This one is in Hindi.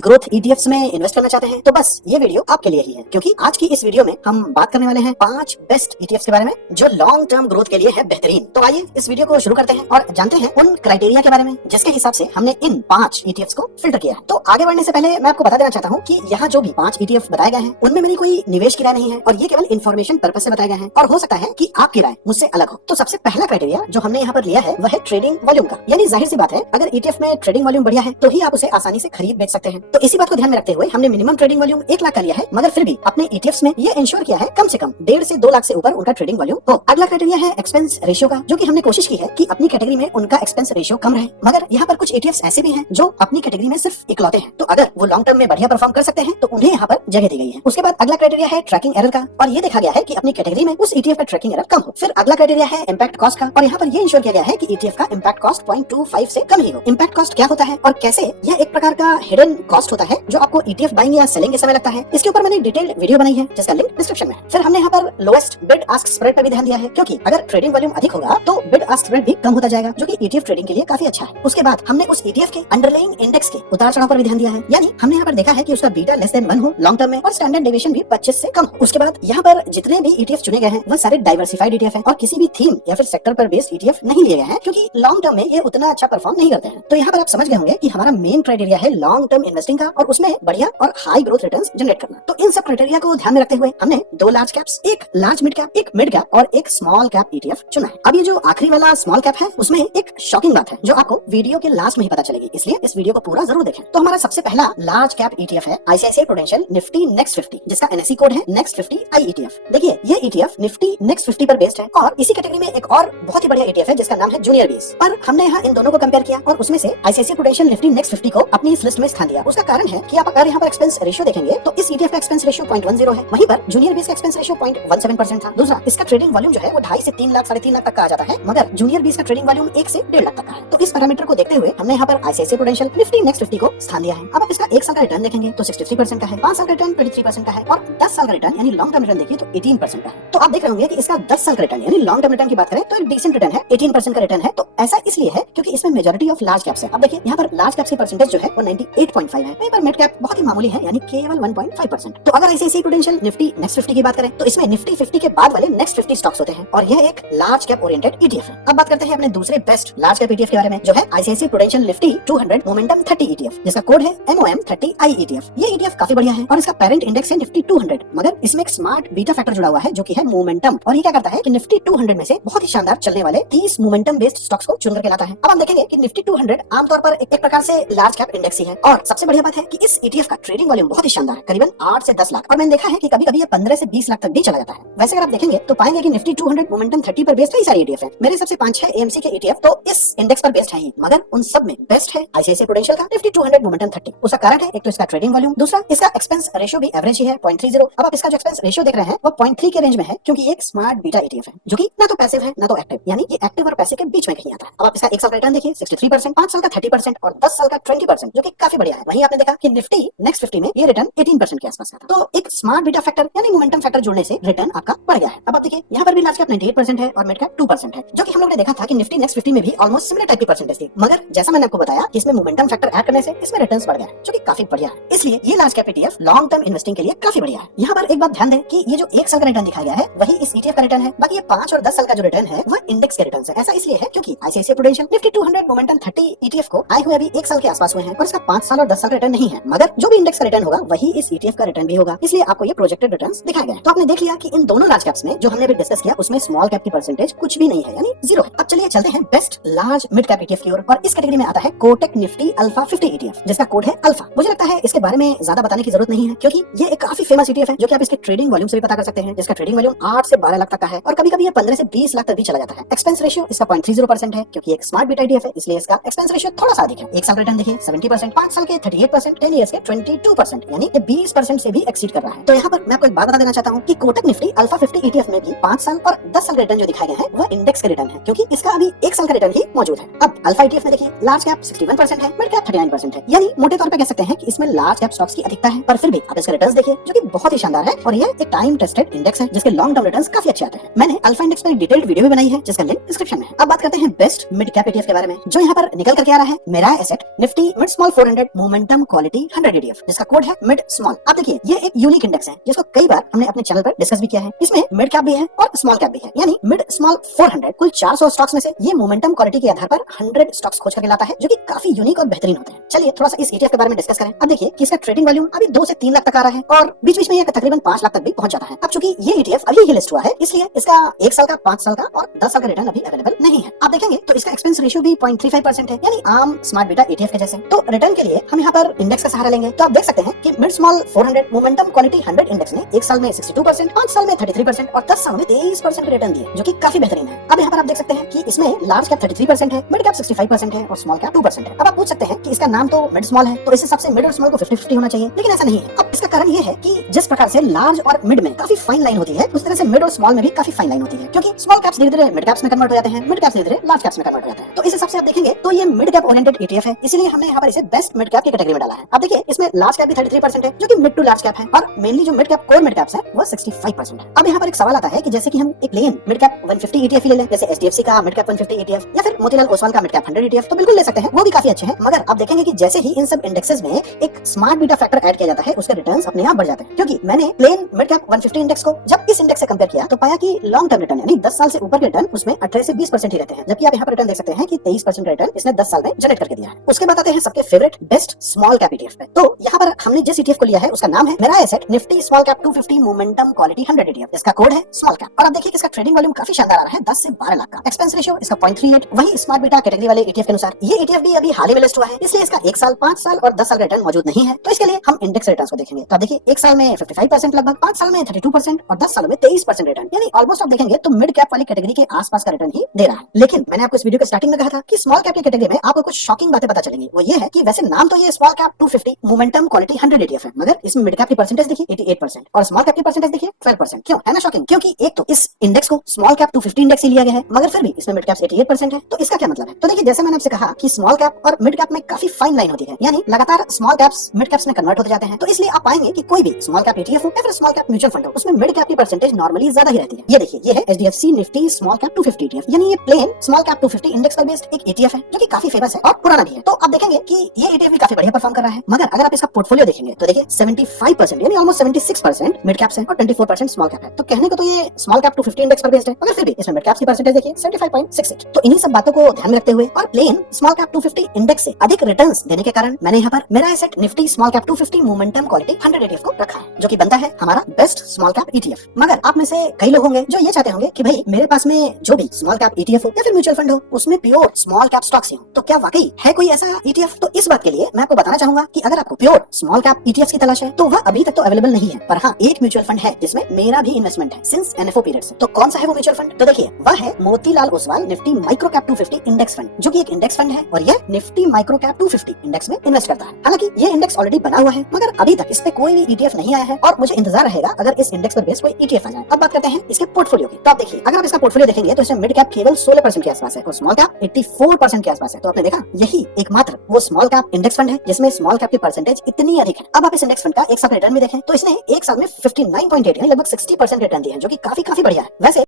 ग्रोथ ईटीएफ्स में इन्वेस्ट करना चाहते हैं तो बस ये वीडियो आपके लिए ही है, क्योंकि आज की इस वीडियो में हम बात करने वाले हैं 5 बेस्ट ईटीएफ्स के बारे में जो लॉन्ग टर्म ग्रोथ के लिए है बेहतरीन। तो आइए इस वीडियो को शुरू करते हैं और जानते हैं उन क्राइटेरिया के बारे में जिसके हिसाब से हमने इन 5 ईटीएफ्स को फिल्टर किया है। तो आगे बढ़ने से पहले मैं आपको बता देना चाहता हूँ कि यहाँ जो भी 5 ईटीएफ बताए गए हैं उनमें मेरी कोई निवेश की राय नहीं है और ये केवल इन्फॉर्मेशन पर्पज से बताए गए हैं और हो सकता है कि आपकी राय मुझसे अलग हो। तो सबसे पहला क्राइटेरिया जो हमने यहाँ पर लिया है वह है ट्रेडिंग वॉल्यूम का। यानी जाहिर सी बात है, अगर ईटीएफ में ट्रेडिंग वॉल्यूम बढ़िया है तो ही आप उसे आसानी से खरीद बेच सकते हैं। तो इसी बात को ध्यान में रखते हुए हमने मिनिमम ट्रेडिंग वॉल्यूम 1 लाख का लिया है, मगर फिर भी अपने ईटीएफ्स में ये इंश्योर किया है कम से कम 1.5 से 2 लाख से ऊपर उनका ट्रेडिंग वॉल्यूम हो। अगला क्राइटेरिया है एक्सपेंस रेशियो का, जो कि हमने कोशिश की है कि अपनी कैटेगरी में उनका एक्सपेंस रेशियो कम रहे, मगर यहाँ पर कुछ ईटीएफ्स ऐसे भी हैं जो अपनी कैटेगरी में सिर्फ इकलौते हैं। तो अगर वो लॉन्ग टर्म में बढ़िया परफॉर्म कर सकते हैं तो उन्हें यहाँ पर जगह दी गई है। उसके बाद अगला क्राइटेरिया है ट्रैकिंग एरर का, और ये देखा गया है कि अपनी कैटेगरी में उस ईटीएफ का ट्रैकिंग एरर कम हो। फिर अगला क्राइटेरिया है इम्पैक्ट कॉस्ट का, और यहाँ पर ये इंश्योर किया गया है कि ईटीएफ का इम्पैक्ट कॉस्ट 0.25 से कम ही हो। इम्पैक्ट कॉस्ट क्या होता है और कैसे यह एक प्रकार का हिडन कॉस्ट होता है जो आपको ईटीएफ बाइंग या सेलिंग के समय लगता है, इसके ऊपर मैंने डिटेल्ड वीडियो बनाई है जिसका लिंक डिस्क्रिप्शन में है। फिर हमने यहाँ पर लोएस्ट बिड आस्क स्प्रेड पर भी ध्यान दिया है, क्योंकि अगर ट्रेडिंग वॉल्यूम अधिक होगा तो बिड आस्क स्प्रेड भी कम होता जाएगा, जो कि ईटीएफ ट्रेडिंग के लिए काफी अच्छा है। उसके बाद हमने उस ईटीएफ के अंडरलाइंग इंडेक्स के उतार चढ़ाव पर भी ध्यान दिया है, यानी हमने यहाँ पर देखा है कि उसका बीटा लेस देन 1 हो लॉन्ग टर्म में और स्टैंडर्ड डेविएशन भी 25 से कम हो। उसके बाद यहाँ पर जितने भी ईटीएफ चुने गए हैं वह सारे डाइवर्सिफाइड ईटीएफ हैं और किसी भी थीम या फिर सेक्टर पर बेस्ड ईटीएफ नहीं लिए गए हैं, क्योंकि लॉन्ग टर्म में ये उतना अच्छा परफॉर्म नहीं करते हैं। तो यहाँ पर आप समझ गए होंगे कि हमारा मेन क्राइटेरिया है लॉन्ग टर्म इन्वेस्टिंग का और उसमें बढ़िया और हाई ग्रोथ रिटर्न्स जनरेट करना। तो इन सब क्राइटेरिया को ध्यान में रखते हुए हमने 2 लार्ज कैप्स, एक लार्ज मिड कैप, एक मिड कैप और एक स्मॉल कैप ईटीएफ चुना है। अब ये जो आखिरी वाला स्मॉल कैप है उसमें एक शॉकिंग बात है जो आपको वीडियो के लास्ट में ही पता चलेगी, इसलिए इस वीडियो को पूरा जरूर देखें। तो हमारा सबसे पहला लार्ज कैप ईटीएफ है आईसीआईसीआई प्रूडेंशियल निफ्टी नेक्स्ट 50, जिसका एनएससी कोड है नेक्स्ट 50 आई ईटीएफ। देखिए ये ईटीएफ निफ्टी नेक्स्ट 50 पर बेस्ड है और इसी कैटेगरी में एक और बहुत ही बढ़िया ईटीएफ है जिसका नाम है जूनियर बीस। पर हमने यहाँ इन दोनों को कंपेयर किया और उसमें से आईसीआईसीआई प्रूडेंशियल निफ्टी नेक्स्ट 50 को अपनी इस लिस्ट में स्थान दिया। उसका कारण है कि आप अगर यहाँ पर एक्सपेंस रेशियो देखेंगे तो इस ईटीएफ का एक्सपेंस रेशियो 0.10 है, वहीं पर जूनियर बीस का एक्सपेंस रेशियो 0.17% था। दूसरा, इसका ट्रेडिंग वॉल्यूम जो है वो 2.5 से 3 लाख 3.5 लाख तक का आ जाता है, मगर जूनियर बीस का ट्रेडिंग वॉल्यूम 1 से 1.5 लाख तक का है। तो इस पैरामीटर को देखते हुए हमने यहाँ पर आईसीआईसीआई प्रूडेंशियल निफ्टी नेक्स्ट 50 को स्थान दिया है। अब आप इसका 1 साल का रिटर्न देखेंगे तो 63% का है, 5 साल का रिटर्न 23% का है और 10 साल का रिटर्न यानी लॉन्ग टर्म रिटर्न देखिए तो 18% का है। तो आप देख रहे होंगे कि इसका 10 साल का रिटर्न यानी लॉन्ग टर्म रिटर्न की बात करें तो एक डिसेंट रिटर्न है, 18% का रिटर्न है। तो ऐसा इसलिए है क्योंकि इसमें मेजॉरिटी ऑफ लार्ज कैप्स है। अब देखिए यहाँ पर लार्ज कैप्स की परसेंटेज जो है वो 98.5 है, वहीं पर मिड कैप बहुत ही मामूली है यानी केवल 1.5%। तो अगर आईसीआईसीआई प्रूडेंशियल निफ्टी नेक्स्ट 50 की बात करें तो इसमें निफ्टी 50 के बाद वाले नेक्स्ट 50 स्टॉक्स होते हैं और यह एक लार्ज कैप ओरिएंटेड ईटीएफ है। अब बात करते हैं अपने दूसरे बेस्ट लार्ज कैप ईटीएफ के बारे में, जो है ICICI prudential Nifty 200 momentum 30 ETF, जिसका कोड है MOM 30 आई ईटीएफ। ये ईटीएफ काफी बढ़िया है और इसका पेरेंट इंडेक्स है निफ्टी 200, मगर इसमें एक स्मार्ट बीटा फैक्टर जुड़ा हुआ है जो कि है मोमेंटम, और ये क्या करता है कि निफ्टी 200 में से बहुत ही शानदार चलने वाले 30 मोमेंटम बेस्ड स्टॉक्स को चुन करके लाता है। अब हम देखेंगे कि निफ्टी 200 आमतौर पर एक प्रकार से लार्ज कैप इंडेक्स ही है, और सबसे बढ़िया बात है कि इस ईटीएफ का ट्रेडिंग वॉल्यूम बहुत ही शानदार है, करीबन 8 से 10 लाख, और मैंने देखा है कि कभी-कभी ये 15 से 20 लाख तक भी चला जाता है। वैसे अगर आप देखेंगे तो पाएंगे कि निफ्टी 200 मोमेंटम 30 पर बेस्ड कई सारे ईटीएफ है। मेरे सबसे 5-6 एएमसी के ईटीएफ तो इस इंडेक्स पर बेस्ड है ही, मगर उन सब में बेस्ट है आईसीआईसीआई प्रूडेंशियल का निफ्टी 200 मोमेंटम 30। उसका कारण है एक तो इसका ट्रेडिंग वॉल्यूम, दूसरा इसका एक्सपेंस रेशियो भी एवरेज ही है 0.30। अब आप इसका जो एक्सपेंस रेशियो देख रहे हैं वो 0.3 के रेंज में है, क्योंकि एक स्मार्ट बीटा ईटीएफ है जो कि ना तो पैसिव है ना तो एक्टिव, यानी ये एक्टिव और पैसिव के बीच में कहीं आता है। अब आप इसका 1 साल का रिटर्न देखिए 63%, 5 साल का 30% और 10 साल का 20%, जो कि काफी बढ़िया है। वहीं आपने देखा कि निफ्टी नेक्स्ट 50 में ये रिटर्न 18% के आसपास का था। तो एक स्मार्ट बीटा फैक्टर यानी मोमेंटम फैक्टर जुड़ने से रिटर्न आपका बढ़ गया है। अब आप देखिए यहाँ पर भी लार्ज कैप 98% है और मिड कैप 2% है, जो कि हम लोग ने देखा था कि निफ्टी नेक्स्ट 50 में भी ऑलमोस्ट सिमिलर टाइप की परसेंटेज थी, मगर जैसा मैंने आपको बताया कि इसमें मोमेंटम फैक्टर ऐड करने से इसमें रिटर्न्स बढ़ गया है, जो कि काफी बढ़िया है। इसलिए ये large cap ETF long term investing के लिए काफी बढ़िया है। यहाँ पर एक बात ध्यान दें कि ये जो 1 साल का रिटर्न दिखाया गया है वही इस ईटीएफ का रिटर्न है, बाकी ये 5 और 10 साल का जो रिटर्न है वह इंडेक्स के रिटर्न है। ऐसा इसलिए है क्योंकि ICICI prudential Nifty 200 momentum 30 ETF को आए हुए अभी 1 साल के आसपास हुए हैं और इसका 5 साल और 10 साल का रिटर्न नहीं है, मगर जो भी इंडेक्स का रिटर्न होगा वही इस ईटीएफ का रिटर्न भी होगा, इसलिए आपको ये प्रोजेक्टेड रिटर्न्स दिखाए गए हैं। तो आपने देख लिया कि इन दोनों लार्ज कैप्स में जो हमने अभी डिस्कस किया उसमें स्मॉल कैप की परसेंटेज कुछ भी नहीं है, यानी 0 है। अब चलिए चलते हैं best large mid cap ETF की ओर, और इस कैटेगरी में आता है कोटक निफ्टी अल्फा 50 ईटीएफ, जिसका कोड है अल्फा। मुझे लगता है इसके बारे में ज्यादा बताने की जरूरत नहीं है, क्योंकि ये एक काफी फेमस ईटीएफ है जो कि आप इसके ट्रेडिंग वॉल्यूम से भी पता कर सकते हैं, जिसका ट्रेडिंग वॉल्यूम 8 से 12 लाख तक का है और कभी-कभी ये 15 से 20 लाख तक भी चला जाता है। एक्सपेंस रेशियो इसका 0.30% है, क्योंकि एक स्मार्ट बीटा ईटीएफ है इसलिए इसका एक्सपेंस रेशियो थोड़ा सा अधिक है। 1 साल रिटर्न देखिए 70%, 5 साल के 38%, 10 इयर्स के 22%, यानी ये 20% से भी एक्सीड कर रहा है। तो यहाँ पर मैं आपको एक बात बता देना चाहता हूँ कि कोटक निफ्टी अल्फा 50 ईटीएफ में भी 5 साल और 10 साल रिटर्न जो दिखाए गए हैं वह इंडेक्स के रिटर्न है, क्योंकि इसका अभी 1 साल का रिटर्न ही मौजूद है। अब अल्फा ईटीएफ में देखिए लार्ज कैप 61% है, मिड कैप 39% है, यानी मोटे तौर पे कह सकते हैं कि इसमें लार्ज कैप स्टॉक्स की अधिकता है, पर फिर भी आप इसके रिटर्न्स देखिए जो कि बहुत ही शानदार है और यह एक टाइम टेस्टेड इंडेक्स है जिसके लॉन्ग टर्म रिटर्न्स काफी अच्छे आते हैं। मैंने अल्फा इंडेक्स पर एक डिटेल्ड वीडियो भी बनाई है जिसका लिंक डिस्क्रिप्शन में है। अब बात करते हैं बेस्ट मिड कैप ईटीएफ के बारे में, जो यहाँ पर निकल करके आ रहा है मेरा asset Nifty mid small 400 movement momentum quality 100 ETF, जिसका कोड है मिड स्मॉल। आप देखिए ये एक यूनिक इंडेक्स है जिसको कई बार हमने अपने चैनल पर डिस्कस भी किया है। इसमें मिड कैप भी है और स्मॉल कैप भी है, यानी मिड स्मॉल 400 कुल 400 स्टॉक्स में से ये मोमेंटम क्वालिटी के आधार पर 100 स्टॉक्स खोज करके लाता है, जो कि काफी यूनिक और बेहतरीन होते हैं। चलिए थोड़ा सा इस ETF के बारे में डिस्कस करें। अब देखिए कि इसका ट्रेडिंग वॉल्यूम अभी 2 से 3 लाख तक आ रहा है और बीच बीच में ये तकरीबन 5 लाख तक भी पहुंच जाता है। अब चूंकि ये ETF अभी ही लिस्ट हुआ है, इसलिए इसका 1 साल का, 5 साल का और 10 साल का रिटर्न अभी अवेलेबल नहीं है। आप देखेंगे तो इसका एक्सपेंस रेशियो भी 0.35% है, यानी आम स्मार्ट बीटा ETF के जैसे। तो रिटर्न के लिए हम यहाँ पर इंडेक्स का सहारा लेंगे, तो आप देख सकते हैं कि mid small 400 momentum quality 100 index ने 1 साल में 62%, 5 साल में 33% और 10 साल में 23% रिटर्न दिए, जो कि काफी बेहतरीन है। अब यहाँ पर आप देख सकते हैं कि इसमें लार्ज कैप 33% है, मिड कैप 65% है और स्मॉल कैप 2% है। अब आप पूछ सकते हैं कि इसका नाम तो मिड स्मॉल है, तो इस हिसाब से मिड और स्मॉल को 50-50 होना चाहिए, लेकिन ऐसा नहीं है। अब इसका कारण ये है कि जिस प्रकार से लार्ज और मिड में काफी फाइन लाइन होती है, उस तरह से मिड और स्मॉल में भी काफी फाइन लाइन होती है, क्योंकि स्मॉल कैप्स धीरे धीरे मिड कैप्स में कन्वर्ट हो जाते हैं, मिड कैप्स धीरे धीरे लार्ज कैप्स में कन्वर्ट हो जाते हैं। तो इस हिसाब से आप देखेंगे तो ये मिड कैप ओरिएंटेड ETF है, इसीलिए हमने यहाँ पर इसे बेस्ट मिड कैप की कैटेगरी में डाला है। अब देखिए इसमें लार्ज कैप भी 33% है, जो कि मिड टू लार्ज कैप है, और मेनली जो mid cap core mid caps है वो 65% है। अब यहाँ पर एक सवाल आता है कि जैसे कि हम एक प्लेन मिड कैप 150 ETF ले लें, जैसे HDFC का मिड कैप 150 ETF या फिर मोतीलाल ओसवाल का मिड कैप 100 ETF, तो बिल्कुल ले सकते हैं, वो भी काफी अच्छे हैं। मगर आप देखेंगे कि जैसे ही इन सब इंडेक्सेस में एक स्मार्ट बीटा फैक्टर ऐड किया जाता है, उसके रिटर्न्स अपने आप बढ़ जाते हैं। क्योंकि मैंने प्लेन मिड कैप 150 इंडेक्स को जब इस इंडेक्स से कंपेयर किया तो पाया कि लॉन्ग टर्म रिटर्न यानी 10 साल से ऊपर के रिटर्न उसमें 18 से 20% ही रहते हैं, जबकि आप यहाँ पर रिटर्न देख सकते हैं कि 23% रिटर्न इसने 10 साल में जनरेट करके दिया है। उसके बाद आते हैं सबके favourite best small cap ETF पे। तो यहाँ पर हमने जिस ETF को लिया है उसका नाम है मेरा asset Nifty small cap 250 momentum quality 100 ETF, इसका कोड है स्मॉल कैप। और आप देखिए कि इसका ट्रेडिंग वॉल्यूम काफी शानदार आ रहा है, 10 से 12 लाख का। एक्सपेंस रेशियो इसका 0.38, वही स्मार्ट बीटा कैटेगरी वाले ETF के अनुसार। ये ETF भी अभी हाल ही में लिस्ट हुआ है, इसलिए इसका 1 साल, 5 साल और 10 साल रिटर्न मौजूद नहीं है। तो इसके लिए हम इंडेक्स रिटर्न को देखेंगे। तो आप देखिए 1 साल में 55% लगभग, 5 साल में 32% और 10 सालों में 23% रिटर्न, यानी ऑलमोस्ट आप देखेंगे तो मिड कैप वाली कैटेगरी के आसपास का रिटर्न ही दे रहा है। लेकिन मैंने आपको इस वीडियो के स्टार्टिंग में कहा था कि स्मॉल कैप की कैटेगरी में आपको कुछ शॉकिंग बातें पता चलेंगी। वो ये है कि वैसे नाम तो ये small cap 250 momentum quality 100 ETF है, मगर इसमें मिड कैप की परसेंटेज देखिए 88% और स्मॉल कैप की परसेंटेज देखिए 12%। क्यों है ना शॉकिंग? क्योंकि एक तो इस इंडेक्स को स्मॉल कैप 250 इंडेक्स ही लिया गया है, मगर फिर भी इसमें मिड कैप 88% है। तो इसका क्या मतलब है? तो देखिए जैसे मैंने आपसे कहा कि स्मॉल कैप और मिड कैप में काफी फाइन लाइन होती है, यानी लगातार स्मॉल कैप्स मिड कैप्स में कन्वर्ट होते जाते हैं। तो इसलिए आप पाएंगे कि कोई भी स्मॉल कैप ETF हो या फिर स्मॉल कैप म्यूचुअल फंड हो, उसमें मिड कैप की परसेंटेज नॉर्मली ज्यादा ही रहती है। ये देखिए ये है HDFC Nifty small cap 250 ETF, यानी ये प्लेन स्मॉल कैप 250 इंडेक्स पर बेस्ड एक ETF है, जो कि काफी फेमस है और पुराना भी है। तो आप देखेंगे कि ये ETF भी काफी बढ़िया परफॉर्म कर रहा है। मगर अगर आप इसका पोर्टफोलियो देखेंगे तो देखिए 75% यानी ऑलमोस्ट 76% मिड कैप्स है और 24% स्मॉल कैप है। तो कहने को तो ये स्मॉल कैप 250 इंडेक्स पर बेस्ड है, मगर फिर भी इसमें मिड कैप्स की परसेंटेज देखिए 75.68। तो इन्हीं सब बातों को ध्यान में रखते हुए और प्लेन स्मॉल कैप 250 इंडेक्स से अधिक रिटर्न्स देने के कारण मैंने यहाँ पर मेरा asset Nifty small cap 250 momentum quality 100 ETF को रखा है, जो कि बनता है हमारा बेस्ट स्मॉल कैप ETF। मगर आप में से कई लोग होंगे जो ये चाहते होंगे कि भाई मेरे पास में जो भी स्मॉल कैप ETF हो या फिर म्यूचुअल फंड हो, उसमें प्योर स्मॉल कैप स्टॉक्स ही हो। तो क्या वाकई है कोई ऐसा ETF? तो इस बात के लिए मैं आपको बताना चाहूंगा कि अगर आपको प्योर स्मॉल कैप ETFs की तलाश है तो वह अभी तक तो अवेलेबल नहीं है, पर हाँ एक म्यूचुअल फंड है जिसमें मेरा भी इन्वेस्टमेंट है सिंस NFO पीरियड से। तो कौन सा है वो म्यूचुअल फंड? तो देखिए वह है Motilal Oswal Nifty micro cap 250 index fund, जो कि एक इंडेक्स फंड है और यह निफ्टी माइक्रो कैप 250 इंडेक्स में इन्वेस्ट करता है। हालांकि ये इंडेक्स ऑलरेडी बना हुआ है, मगर अभी तक इस पे कोई भी ETF नहीं आया है और मुझे इंतजार रहेगा अगर इस इंडेक्स पर बेस्ड कोई ETF आ जाए। अब बात करते हैं इसके पोर्टफोलियो की। तो आप देखिए अगर आप इसका पोर्टफोलियो देखेंगे तो इसमें मिड कैप केवल 16% के आसपास है और स्मॉल कैप 84% के आसपास है। तो आपने देखा यही एकमात्र वो स्मॉल कैप इंडेक्स फंड है जिसमें स्मॉल कैप की परसेंटेज इतनी अधिक है। अब आप इस इंडेक्स फंड का एक साल रिटर्न भी देखें तो इसने एक साल में 59.8 यानी लगभग 60% रिटर्न दिया है, जो कि काफी बढ़िया है। वैसे